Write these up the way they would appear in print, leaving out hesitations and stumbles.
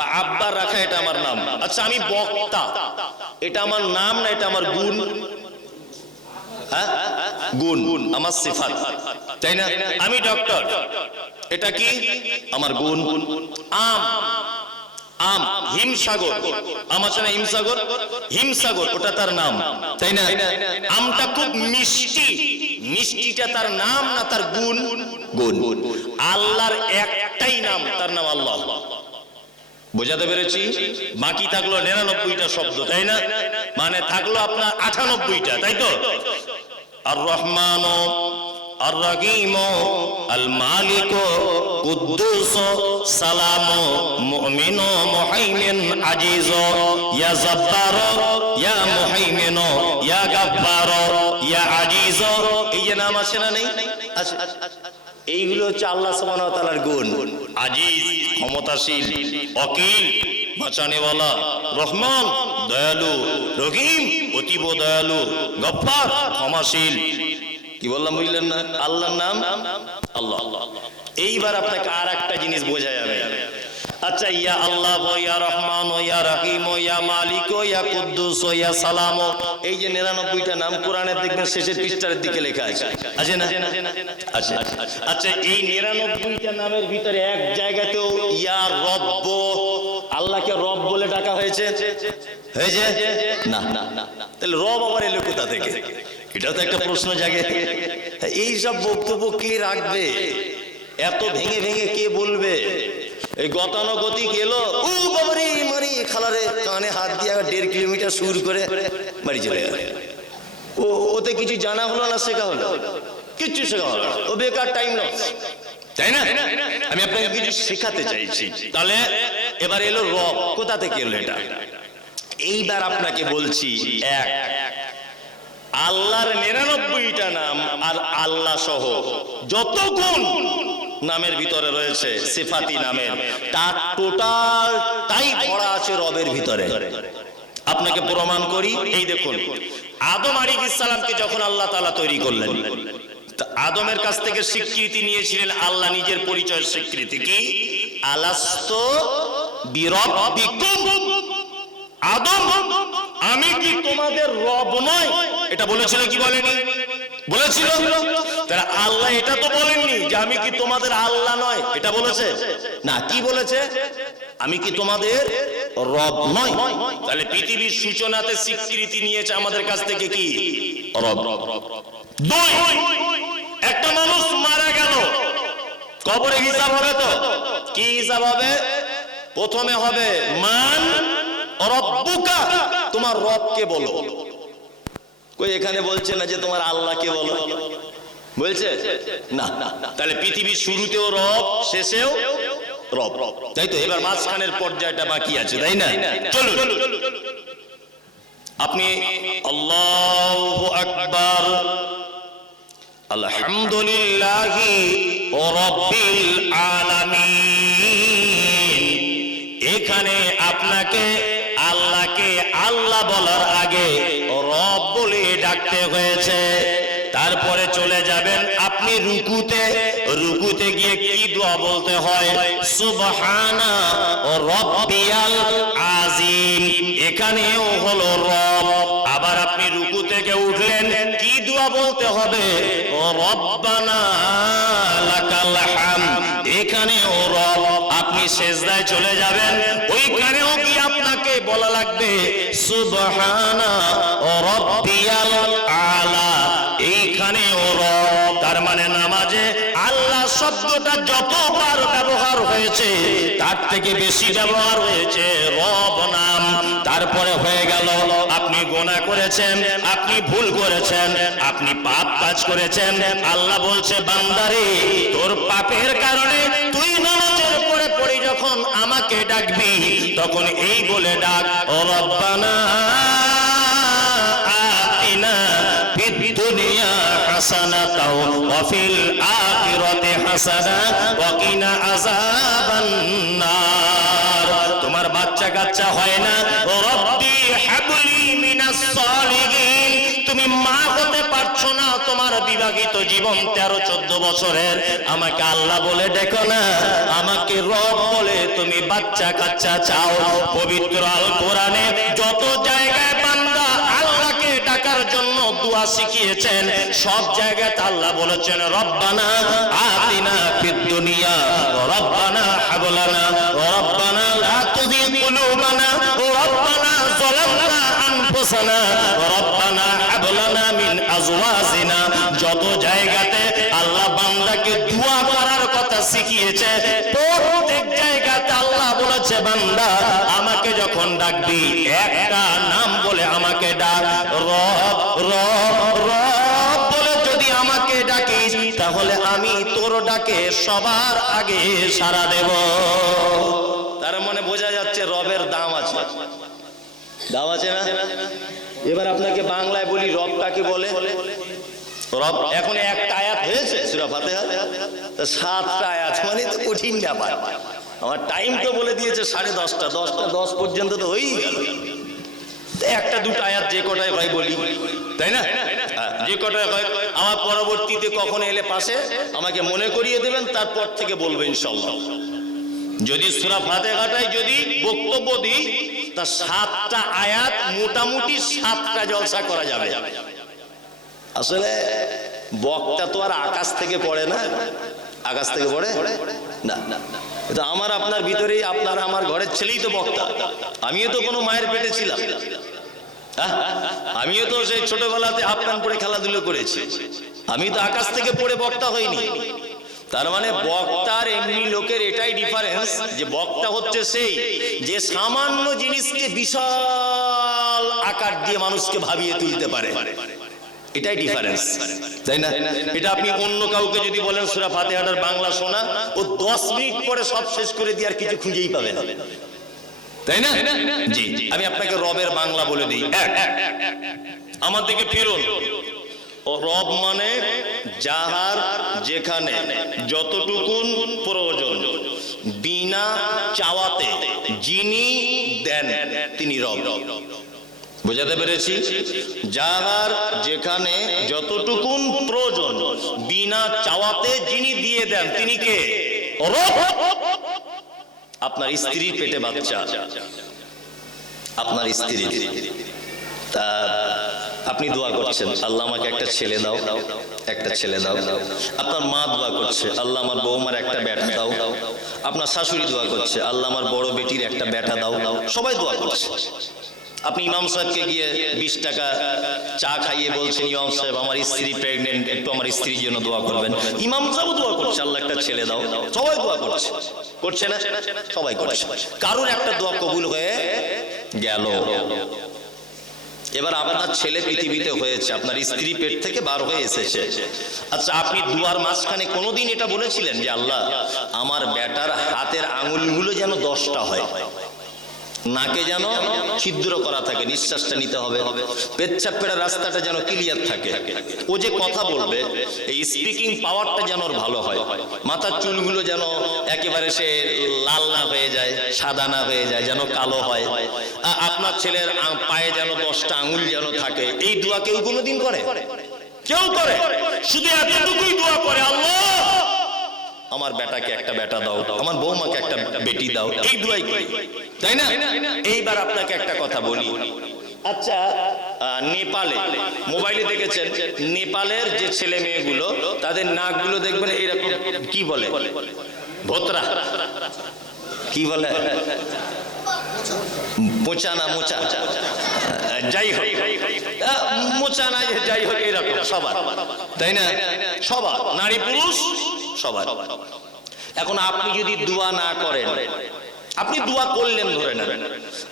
বা আব্বার রাখা এটা আমার নাম। আচ্ছা আমি বক্তা, এটা আমার নাম না এটা আমার গুণ? হ্যাঁ, গুণ, আমার সিফাত, তাই না? আমি ডক্টর, এটা কি? আমার গুণ। আম, আম, হিমসাগর, আমার না হিমসাগর, হিমসাগর ওটা তার নাম, তাই না? আমটা খুব মিষ্টি, মিষ্টিটা তার নাম না তার গুণ? গুণ। আল্লাহর একটাই নাম, তার নাম আল্লাহ। বোঝাতে পেরেছি? বাকি থাকলো 99টা শব্দ, তাই না? মানে থাকলো আপনার 98টা, তাই তো? আর রহমান, আর রহিম, আল মালিক, কুদ্দুস, সালাম, মুমিন, মুহাইমিন, আজিজ, ইয়া জব্বার, ইয়া মুহাইমিন, ইয়া গফফার, ইয়া আজিজ, এই যে নাম আছে না নেই? আছে। এইগুলো হচ্ছে আল্লাহ সুবহানাহু ওয়া তাআলার গুণ। আজিজ, ক্ষমতাশীল, ওয়াকিল, বাঁচানেওয়ালা, রহমান, দয়ালু, রহিম, অতীব দয়ালু, গফফার, ক্ষমাশীল। কি বললাম বুঝলেন না? আল্লাহর নাম আল্লাহ। এইবার আপনাকে আর একটা জিনিস বোঝা যাবে। আচ্ছা, ইয়া আল্লাহ, ইয়া রহমান, ইয়া রহিম, ইয়া মালিক, ইয়া কুদ্দুস, ইয়া সালাম, এই যে 99টা নাম কোরআনের দেখবেন শেষের পৃষ্ঠার দিকে লেখা আছে, আছে না? আছে। আচ্ছা, এই 99টা নামের ভিতরে এক জায়গাতেও ইয়া রব্ব, আল্লাহকে রব বলে ডাকা হয়েছে? হয়েছে না? তাহলে রব আবার এলো কোথা থেকে? এটা তো একটা প্রশ্ন জাগে। এই সব বক্তব্য কে রাখবে? এত ভেঙে ভেঙে কে বলবে? এই গতানুগতিক এলো, ও বাবারে মারি খালারে, কানে হাত দিয়ে 1.5 কিলোমিটার সুর করে বাড়ি চলে গেল। ওতে কিছু জানা হলো না, শেখা হলো? কিচ্ছু শেখা হলো না, ও বেকার টাইম লস, তাই না? আমি আপনাকে কিছু শেখাতে চাইছি। তাহলে এবার এলো রব, কোথা থেকে এলো এটা? এইবার আপনাকে বলছি, এক, আল্লাহর 99টা নাম আর আল্লাহ সহ যত গুণ নামের ভিতরে রয়েছে, সিফাতি নামের, তার টোটাল তাই ভরা আছে রবের ভিতরে। আপনাকে প্রমাণ করি। এই দেখুন, আদম আলাইহিস সালামকে যখন আল্লাহ তাআলা তৈরি করলেন, আদমের কাছ থেকে স্বীকৃতি নিয়েছিলেন আল্লাহ, নিজের পরিচয়ের স্বীকৃতি কি? আলাস্তু বিরাব্বিকুম, আদম আমি কি তোমাদের রব নয়? এটা বলেছিল কি বলেনি? বলেছিল। তাহলে আল্লাহ এটা তো বলেননি যে আমি কি তোমাদের আল্লাহ নয়, এটা বলেছে না? কি বলেছে? আমি কি তোমাদের রব নয়। তাহলে পৃথিবীর সূচনাতে স্বীকৃতি নিয়েছে আমাদের কাছ থেকে কি? রব। দুই, একটা মানুষ মারা গেল, কবরে হিসাব হবে তো? কি হিসাব হবে? প্রথমে হবে মান রব্বুকা, তোমার রবকে বলো। কই এখানে বলছে না যে তোমার আল্লাহকে বলো, বলছে না? তাহলে পৃথিবীর শুরুতেও রব, শেষেও রব, তাই তো? এবার মাঝখানের পর্যায়টা বাকি আছে, তাই না? চলুন আপনি আল্লাহু আকবার, আলহামদুলিল্লাহি রাব্বিল আলামিন, এখানে আপনাকে আল্লাহকে আল্লাহ বলার আগে রব বলে ডাকতে হয়েছে। তারপরে চলে যাবেন আপনি রুকুতে, রুকুতে গিয়ে কি দোয়া বলতে হয়? সুবহানা রাব্বিয়াল আযীম, এখানেও হলো রব। আবার আপনি রুকু থেকে উঠলেন, কি দোয়া বলতে হবে? রব্বানা লাকাল হামদ, এখানেও রব। আপনি সিজদায় চলে যাবেন, ওইখানেও কি আপনাকে বলা লাগবে সুবহানা রাব্বিয়াল আলা, এইখানেও রব। তার মানে নামাজে আল্লাহ শব্দটা যতবার ব্যবহার হয়েছে তার থেকে বেশি ব্যবহার হয়েছে রব নাম। তারপরে হয়ে গেল আপনি গুনাহ করেছেন, আপনি ভুল করেছেন, আপনি পাপ কাজ করেছেন, আল্লাহ বলছে বান্দারে তোর পাপের কারণে তুই নামাজের পরে পড়ে যখন আমাকে ডাকবি তখন এই বলে ডাক, রব্বানা আতিনা ফিদ দুনিয়া হাসানাতাও ওয়া ফিল আখিরাতি হাসানা ওয়া কিনা আযাবান নার। তোমার বাচ্চা কাচ্চা হয় না, রব্বি হাবলি মিনাস সালিহিন, তুমি মা হতে পারছো পাচ্ছ না, তোমার বিবাহিত জীবন 13-14 বছরের, আমাকে আল্লাহ বলে ডেকো না, আমাকে রব বলে তুমি বাচ্চা কাচ্চা চাও। পবিত্র আল কোরআনে যত জায়গায় বান্দা আল্লাহকে ডাকার জন্য দোয়া শিখিয়েছেন, সব জায়গায় আল্লাহ বলেছেন রব্বানা আতিনা ফিদ দুনিয়া ওয়া রব্বানা হাব লানা ওয়া রব্বানা লা তুযিগ কুলুবানা ওয়া রব্বানা যালামনা আনফুসানা ওয়া রব্বানা হাব লানা মিন আজওয়াজিনা। যত জায়গাতে আল্লাহ বান্দাকে দোয়া করার কথা শিখিয়েছে, প্রত্যেক জায়গাতে আল্লাহ বলেছে বান্দা আমাকে যখন ডাকবি একটা নাম বলে আমাকে ডাক, রব রব রব বলে যদি আমাকে ডাকিস তাহলে আমি তোর ডাকে সবার আগে সাড়া দেব। তার মানে বোঝা যাচ্ছে রবের দাম আছে, দাম আছে না? এবার আপনাকে বাংলায় বলি রব কাকে বলে। রব এখন একটা আয়াত হয়েছে সূরা ফাতিহা, 7টা আয়াত, মানে তো কঠিন ব্যাপার। আমার টাইম তো বলে দিয়েছে 10:30, 10:10 পর্যন্ত তো হয়েই গেল। একটা দুটো আয়াত যে কটায় হয় বলি, তাই না? যে কটায় হয় আমার পরবর্তীতে কখন এলে পাশে আমাকে মনে করিয়ে দেবেন, তারপর থেকে বলবো ইনশাআল্লাহ। যদি সূরা ফাতিহাটাই যদি বক্তব্য দিই তা 7টা আয়াত মোটামুটি 7টা জলসা করা যাবে। আসলে বক্তা তো আর আকাশ থেকে পড়ে না, আকাশ থেকে পড়ে না, এটা আমার আপনার ভিতরেই, আপনার আমার ঘরের ছেলেই তো বক্তা। আমিও তো কোনো মায়ের পেটে ছিলাম, আমিও তো সেই ছোটবেলাতে হাফ প্যান্ট পরে খেলাধুলো করেছি, আমি তো আকাশ থেকে পড়ে বক্তা হইনি। তার মানে বক্তার এমনি লোকের এটাই ডিফারেন্স, যে বক্তা হচ্ছে সেই যে সামান্য জিনিসকে বিশাল আকার দিয়ে মানুষকে ভাবিয়ে তুলতে পারে, এটাই ডিফারেন্স, তাই না? এটা আপনি অন্য কাউকে যদি বলেন সূরা ফাতিহার বাংলা শোনা, ও 10 মিনিট পরে সব শেষ করে দিয়ে আর কিছু খুঁজেই পাবে না, তাই না? জি, আমি আপনাকে রবের বাংলা বলে দিই। আমার দিকে ফিরুন। ও রব মানে যাহার যেখানে যতটুকুন প্রয়োজন বিনা চাওয়াতে যিনি দেন তিনি রব। বুঝাতে পেরেছি? যাহার যেখানে যতটুকুন প্রয়োজন বিনা চাওয়াতে যিনি দিয়ে দেন তিনি কে? রব। আপনার স্ত্রীর পেটে বাচ্চা, আপনার স্ত্রী, তা আপনি দোয়া করছেন আল্লাহ আমাকে একটা ছেলে দাও, একটা ছেলে দাও। আপনার মা দোয়া করছে আল্লাহ আমার বৌমার একটা বেটা দাও। আপনার শাশুড়ি দোয়া করছে আল্লাহ আমার বড় বেটির একটা বেটা দাও। সবাই দোয়া করছে। আপনি ইমাম সাহেবকে গিয়ে 20 টাকা চা খাইয়ে বলছেন ইমাম সাহেব আমার স্ত্রী প্রেগনেন্ট, একটু আমার স্ত্রীর জন্য দোয়া করবেন। ইমাম সাহেব দোয়া করছে আল্লাহ একটা ছেলে দাও। সবাই দোয়া করছে, করছে না? সবাই করছে। কারোর একটা দোয়া কবুল হয়ে গেল। এবার আপনার ছেলে পৃথিবীতে হয়েছে, আপনার স্ত্রী পেট থেকে বার হয়ে এসেছে। আচ্ছা, আপনি দুয়ার মাঝখানে কোনোদিন এটা বলেছিলেন যে আল্লাহ আমার বেটার হাতের আঙুলগুলো যেন 10টা হয়, নাকে যেন ছিদ্র করা থাকে, নিঃশ্বাসটা নিতে হবে, পেচ্ছাপ পেড়া রাস্তাটা যেন ক্লিয়ার থাকে, ও যে কথা বলবে এই স্পিকিং পাওয়ারটা যেন ওর ভালো হয়, মাথার চুলগুলো যেন একেবারে সে লাল না হয়ে যায়, সাদা না হয়ে যায়, যেন কালো হয়, আপনার ছেলের পায়ে যেন 10টা আঙুল যেন থাকে। এই দোয়া কেউ কোনোদিন করে? কেউ করে? শুধু এতটুকুই দোয়া করে আল্লাহ আমার বেটাকে একটা বেটা দাও, আমার বৌমাকে একটা বেটি দাও, এই দোয়াই করি, তাই না? এইবার আপনাকে একটা কথা বলি। আচ্ছা, নেপালে মোবাইলে দেখেছেন নেপালের যে ছেলে মেয়েগুলো তাদের নাকগুলো দেখবেন এইরকম, কি বলে? ভোতরা, কি বলে? মোচা না মোচা, যাই হোক মোচা না, যাই হোক এরকম সবার, তাই না? সবার, নারী পুরুষ সবার। এখন আপনি যদি দোয়া না করেন, আপনি দোয়া করলেন ধরে নেন,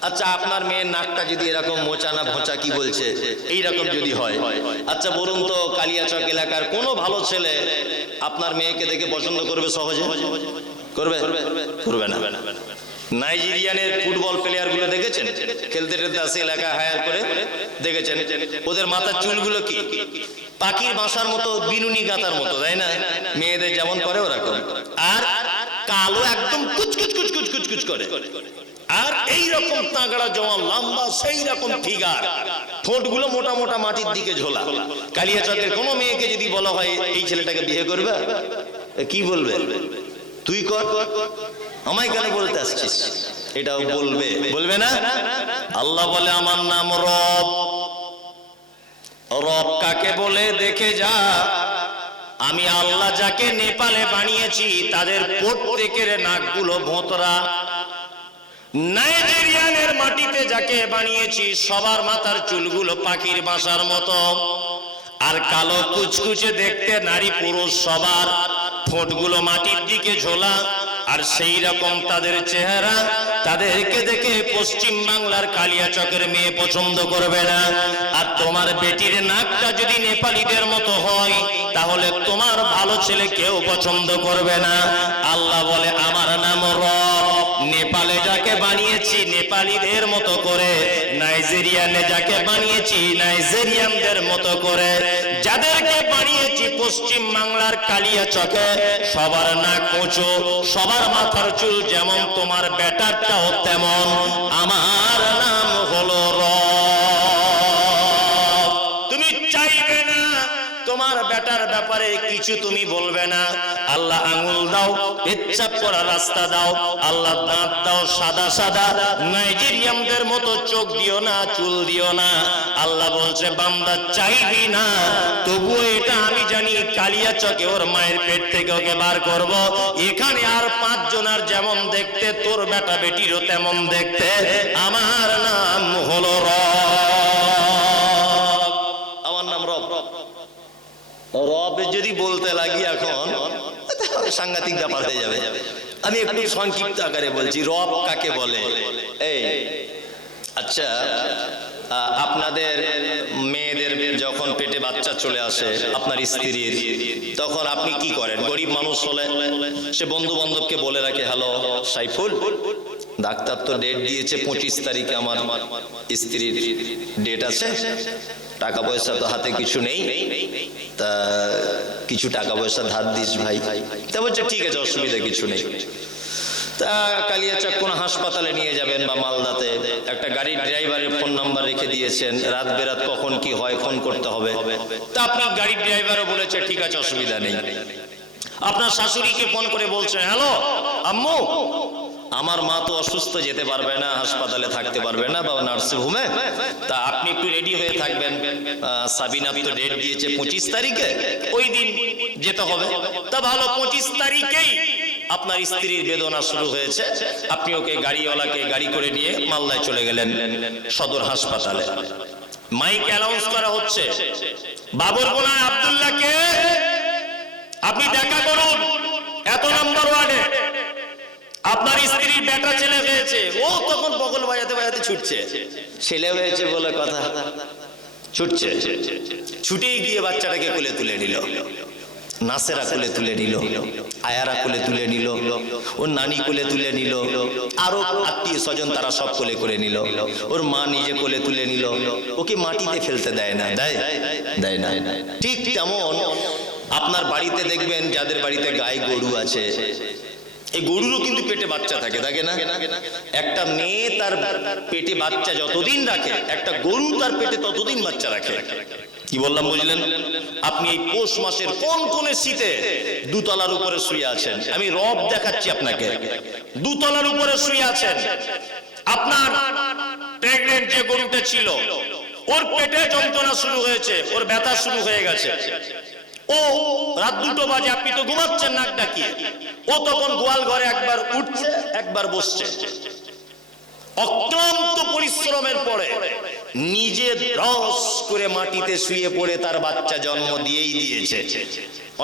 আচ্ছা আপনার মেয়ের নাকটা যদি এরকম মোচা না ভোঁচা কি বলছে এইরকম যদি হয়, আচ্ছা বলুন তো কালিয়াচক এলাকার কোনো ভালো ছেলে আপনার মেয়েকে দেখে পছন্দ করবে সহজে? করবে? করবে না। নাইজেরিয়ানের ফুটবল প্লেয়ার গুলো দেখেছেন? খেলতে খেলতে আসে এলাকা হায়ার করে, দেখেছেন ওদের মাথার চুলগুলো কি পাখির বাসার মতো, বিনুনি গাতার মতো, তাই না? মেয়েদের যেমন করে ওরকম। আর কালো একদম কুচকুচ কুচকুচ কুচকুচ করে, আর এই রকম তাগড়া জওয়ান লম্বা সেই রকম ফিগার, ঠোঁটগুলো মোটা মোটা মাটির দিকে ঝোলা। কালিয়াচকের কোনো মেয়েকে যদি বলা হয় এই ছেলেটাকে বিয়ে করবে, কি বলবে? তুই কর, আমায় কেন বলতে আসছিস? এটাও বলবে, বলবে না? আল্লাহ বলে আমার নাম রব। রব কাকে বলে দেখে যা। আমি আল্লাহ যাকে নেপালে বানিয়েছি তাদের প্রত্যেকের নাকগুলো ভোঁতরা। নাইজেরিয়ানের মাটিতে যাকে বানিয়েছি সবার মাথার চুলগুলো পাখির বাসার মতো। আর কালো কুচকুচে দেখতে নারী পুরুষ সবার ঠোঁটগুলো মাটির দিকে ঝোলা। আর সেই রকম তাদের চেহারা, তাদেরকে দেখে পশ্চিম বাংলার কালিয়াচকের মেয়ে পছন্দ করবে না। আর তোমার বেটির নাকটা যদি নেপালিদের মতো হয় তাহলে তোমার ভালো ছেলে কেউ পছন্দ করবে না। আল্লাহ বলে আমার নাম রব। নেপালে যাকে বানিয়েছি নেপালিদের মতো করে, নাইজেরিয়ানে যাকে বানিয়েছি নাইজেরিয়ানদের মতো করে, যাদেরকে বানিয়েছি পশ্চিম বাংলার কালিয়াচকে সবার নাক উঁচু, সবার মাথার চুল যেমন তোমার বেটারটাও তেমন। আমার নাম হলো রব। তুমি চাইবে না তোমার বেটার ব্যাপারে কিছু তুমি বলবে না। আল্লাহ আঙুল দাও, পেচ্ছাপ করা রাস্তা দাও। আল্লাহ দাঁত দাও সাদা সাদা, নাইজেরিয়ানদের মতো চোখ দিও না, চুল দিও না। আল্লাহ বলছে বান্দা চাইবি না, তবুও এটা আমি জানি কালিয়াচকে ওর মায়ের পেট থেকে ওকে বার করব। এখানে আর 5 জনের যেমন দেখতে তোর বেটা বেটিরও তেমন দেখতে। আমার নাম হলো রব। আমার নাম রব। রব যদি বলতে লাগি এখন সাংঘাতিক ব্যাপার হয়ে যাবে। আমি একটু সংক্ষিপ্ত আকারে বলছি রব কাকে বলে। এই আচ্ছা, আপনাদের মেয়েদের যখন পেটে বাচ্চা চলে আসে আপনার স্ত্রীর, তখন আপনি কি করেন? গরিব মানুষ হলে সে বন্ধু বান্ধবকে বলে রাখে, হ্যালো সাইফুল, ডাক্তার তো ডেট দিয়েছে 25 তারিখে আমার স্ত্রীর ডেট আছে, টাকা পয়সা তো হাতে কিছু নেই, তা কিছু টাকা পয়সা ধার দিস ভাই। তা বলছে ঠিক আছে, অসুবিধা কিছু নেই। তা কালিয়াচক কোন হাসপাতালে নিয়ে যাবেন বা মালদাতে, একটা গাড়ির ড্রাইভারের ফোন নাম্বার রেখে দিয়েছেন, রাত বেরাত কখন কি হয় ফোন করতে হবে। তা আপনি গাড়ির ড্রাইভারও বলেছে ঠিক আছে অসুবিধা নেই। আপনার শাশুড়িকে ফোন করে বলছেন, হ্যালো আম্মু, আমার মা তো অসুস্থ, যেতে পারবে না, হাসপাতালে থাকতে পারবে না বা নার্সিং হোমে, তা আপনি একটু রেডি হয়ে থাকবেন। সাবিনা তো ডেট দিয়েছে 25 তারিখে, ওই দিন যেতে হবে। তা ভালো, 25 তারিখেই আপনার স্ত্রীর বেদনা শুরু হয়েছে, আপনি ওকে গাড়িওয়ালাকে গাড়ি করে নিয়ে মালদায় চলে গেলেন সদর হাসপাতালে। মাইক অ্যানাউন্স করা হচ্ছে, বাবরগোনায় আব্দুল্লাহকে আপনি দেখা করুন এত নম্বর ওয়ার্ডে, আপনার স্ত্রীর বেটা ছেলে হয়েছে। ও তখন বগল বাজাতে বাজাতে ছুটছে, ছেলে হয়েছে বলে কথা, ছুটছে। ছুটেই গিয়ে বাচ্চাটাকে কোলে তুলে নিল, নাসেরা কোলে তুলে নিল, আয়ারা কোলে তুলে নিল, ওর নানি কোলে তুলে নিল, আরো আত্মীয় স্বজন তারা সব কোলে করে নিল, ওর মা নিজে কোলে তুলে নিল। ওকে মাটিতে ফেলতে দেয় না, দেয় না। ঠিক তেমন আপনার বাড়িতে দেখবেন যাদের বাড়িতে গায়ে গরু আছে, এই গরুরও কিন্তু পেটে বাচ্চা থাকে, থাকে না? একটা মেয়ে তার পেটে বাচ্চা যতদিন রাখে, একটা গরু তার পেটে ততদিন বাচ্চা রাখে। কি বললাম বুঝলেন? আপনি এই পৌষ মাসের কোন শীতে দুতলার উপরে শুয়ে আছেন, আমি রব দেখাচ্ছি আপনাকে, দুতলার উপরে শুয়ে আছেন। আপনার প্রেগনেন্ট যে গরুটা ছিল ওর পেটে যন্ত্রণা শুরু হয়েছে, ওর ব্যথা শুরু হয়ে গেছে। ও রাত 2টো বাজে, আপনি তো ঘুমাচ্ছেন নাক ডাকিয়ে, ও তখন গোয়াল ঘরে একবার উঠছে একবার বসছে। অক্লান্ত পরিশ্রমের পরে নিজে রস করে মাটিতে শুয়ে পড়ে তার বাচ্চা জন্ম দিয়েই দিয়েছে।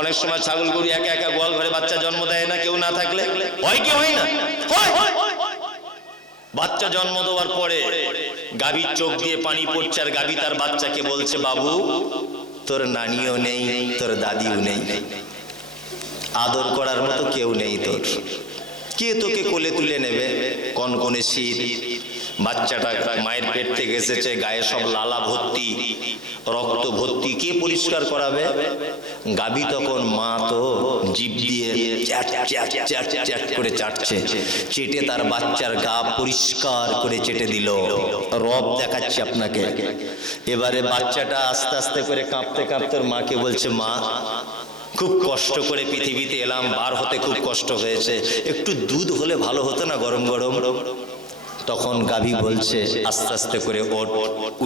অনেক সময় ছাগল গরু একা একা গোয়াল ঘরে বাচ্চা জন্ম দেয় না, কেউ না থাকলে হয় কি হয় না? বাচ্চা জন্ম দেওয়ার পরে গাভীর চোখ দিয়ে পানি পড়ছে, আর গাভী তার বাচ্চাকে বলছে, বাবু তোর নানিও নেই, তোর দাদিও নেই, আদর করার মতো কেউ নেই, তোর কে তোকে কোলে তুলে নেবে? কনকনে শীত, বাচ্চাটা মায়ের পেট থেকে এসেছে, গায়ে সব লালা ভর্তি, রক্ত ভর্তি, কে পরিষ্কার করাবে? গাভী তখন মা তো জিভ দিয়ে চ্যাট চ্যাট চ্যাট চ্যাট করে চাটছে, চেটে তার বাচ্চার গা পরিষ্কার করে চেটে দিল। রব দেখাচ্ছি আপনাকে। এবারে বাচ্চাটা আস্তে আস্তে করে কাঁপতে কাঁপতে ওর মাকে বলছে, মা খুব কষ্ট করে পৃথিবীতে এলাম, বার হতে খুব কষ্ট হয়েছে, একটু দুধ হলে ভালো হতো না, গরম গরম। তখন গাভী বলছে আস্তে আস্তে করে, ওঠ